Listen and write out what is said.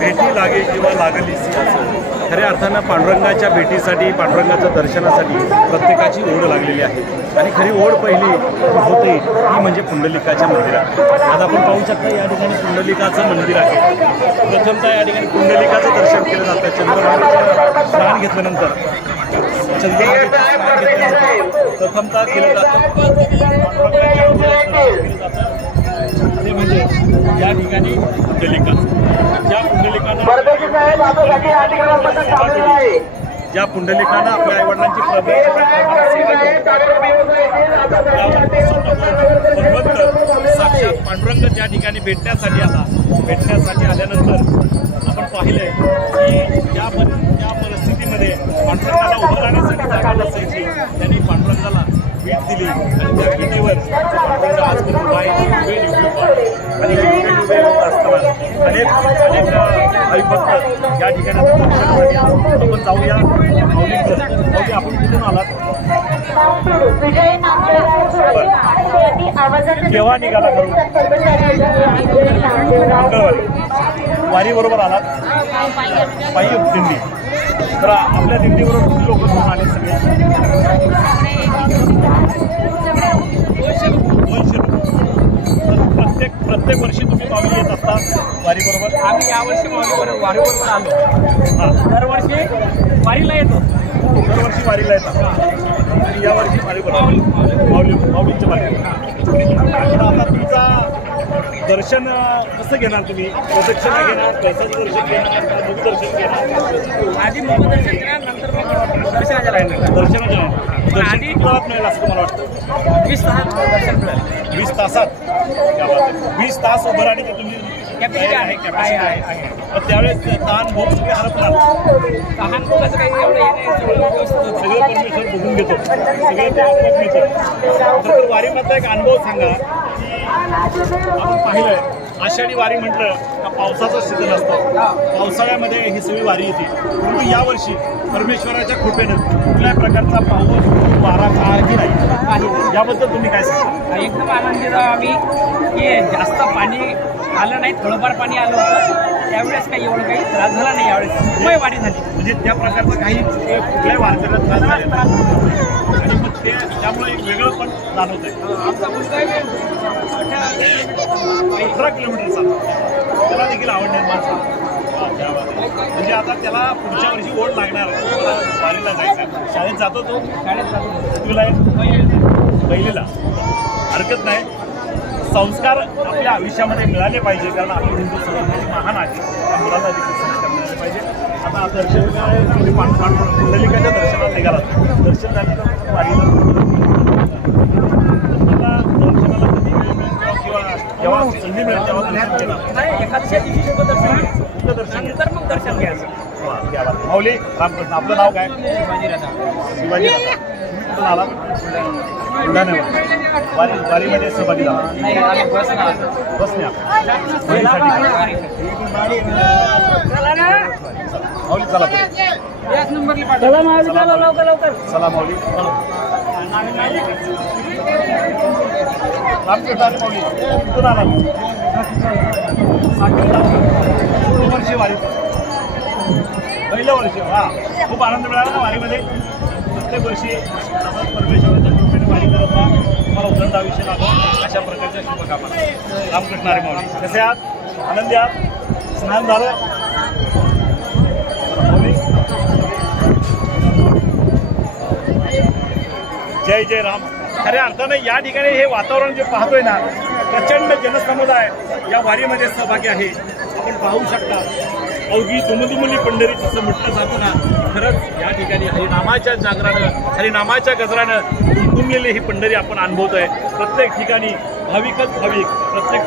भेटी लागे किंवा लागली असं खऱ्या अर्थानं पांडुरंगाच्या भेटीसाठी पांडुरंगाच्या दर्शनासाठी प्रत्येकाची ओढ लागलेली आहे आणि खरी ओढ पहिली होते ती म्हणजे पुंडलिकाच्या मंदिरात। आज आपण पाहू शकता या ठिकाणी पुंडलिकाचं मंदिर आहे। प्रथमतः या ठिकाणी पुंडलिकाचं दर्शन केलं जातं। चंद्रभागेचं स्नान घेतल्यानंतर प्रथमतः केलं जातं ते म्हणजे या ठिकाणी पुंडलिका ज्या पुंडलिकानं आपल्या आईवडिलांची साक्षात पांडुरंग त्या ठिकाणी भेटण्यासाठी आल्यानंतर आपण पाहिलंय की त्या परिस्थितीमध्ये पांडुरंगाला उभं राहण्यासाठी जागा नसायची, त्यांनी पांडुरंगाला भेट दिली आणि त्या भेटीवर पांडुरंग आजपर्यंत असताना अनेक हरिभक्त या ठिकाणी दर्शनासाठी आपण जाऊया। आपण कुठून आलात? केव्हा निघाला करून? मंगळवारी वारी बरोबर आलात? पायी दिंडी। तर आपल्या दिंडीबरोबर किती लोक आले? सगळे 200 लोक। प्रत्येक वर्षी तुम्ही माऊली येत असता वारी बरोबर? आम्ही यावर्षी वारीबरोबर आलो। दरवर्षी वारीला येतो। दरवर्षी वारीला येतात। यावर्षी वारी बरोबर माऊलीच्या वारी। आता तुमचा दर्शन कसं घेणार तुम्ही? प्रदक्षिणा घेणार, पैशाचं दर्शन घेणार, मुखदर्शन घेणार? आधी मुखदर्शन घेणार, नंतर दर्शनाच्या लाईन दर्शनाच्या दर्शन किती मिळेल असं तुम्हाला वाटतं? 20 तासात दर्शन मिळेल। 20 तासात? 20 तास उभं राहणे की तुम्ही कॅपॅसिटी आहे? त्यावेळेस तहान भूक सगळे हरपणार? तहान भूकाचं काही एवढं हे नाही, सगळं परमेश्वर बघून घेतो, सगळे ते आपोआप मिळतं। तर वारीमधला एक अनुभव सांगा की आपण पाहिलंय आषाढी वारी म्हटलं का पावसाचा सीझन असतो, पावसाळ्यामध्ये ही सगळी वारी येते, परंतु यावर्षी परमेश्वराच्या कृपेनं कुठल्याही प्रकारचा पाऊस वारा काही नाही, याबद्दल तुम्ही काय सांगा? एकदम आनंदित आम्ही की जास्त पाणी आलं नाही, थोडंफार पाणी आलं होतं, त्यावेळेस काही एवढं काही त्रास झाला नाही। यावेळेस मुंबई वारी झाली, म्हणजे त्या प्रकारचं काही कुठल्याही वारकऱ्यात त्रास झाला आणि मग ते त्यामुळे एक वेगळं पण जाणवत आहे। आमचा मुलगा 18 किलोमीटर चालतो, त्याला देखील आवड निर्माण झाली। म्हणजे आता त्याला पुढच्या वर्षी ओढ लागणार, वारीला जायचं। शाळेत जातो तो? शाळेत जातो। कितवीला आहे? पहिलीला। हरकत नाही, संस्कार आपल्या आयुष्यामध्ये मिळाले पाहिजे, कारण आपली हिंदू संस्कृती महान आहे, त्या मुलांना देखील संस्कार मिळाले पाहिजे। आता दर्शन पुंडलिकाच्या दर्शनाला निघाला, दर्शन झाल्यानंतर वारीला दर्शनाला कधी वेळ मिळेल किंवा जेव्हा संधी मिळेल तेव्हा दर्शन घेणार? नाही, एखाद्या दिवशी शुभदर्शन शुभदर्शन नंतर मग दर्शन घ्यायचं। माऊली रामकृष्ण, आपलं नाव काय? शिवाजी राजा। शिवाजी राजा। कुठून आला? बुलढाण्यावर। वारीमध्ये सहभागी झाला? बसण्या माऊली चला लवकर चला माऊली। रामकृष्ण आणि माऊली कुठून आला? पूर्ण वर्षी वारी, पहिलं वर्ष। वा, खूप आनंद मिळाला ना वारीमध्ये? प्रत्येक वर्षी परमेश्वराच्या कृपेने वारी करत राहा, तुम्हाला उदंड आयुष्य लागो, अशा प्रकारच्या शुभकामना। रामकृष्ण हरी माऊली। कसे आहात? आनंदी आहात? स्नान झालं? जय जय राम। खऱ्या अर्थाने या ठिकाणी हे वातावरण जे पाहतोय ना, प्रचंड जनसमुदाय या वारीमध्ये सहभागी आहे। आपण पाहू शकता अवघी दुमदुमली पंढरी जसं म्हटलं जातं ना, खरंच या ठिकाणी हरिनामाच्या जागरानं, हरिनामाच्या गजरानं दुमदुमलेली ही पंढरी आपण अनुभवतोय। प्रत्येक ठिकाणी भाविकच भाविक, प्रत्येक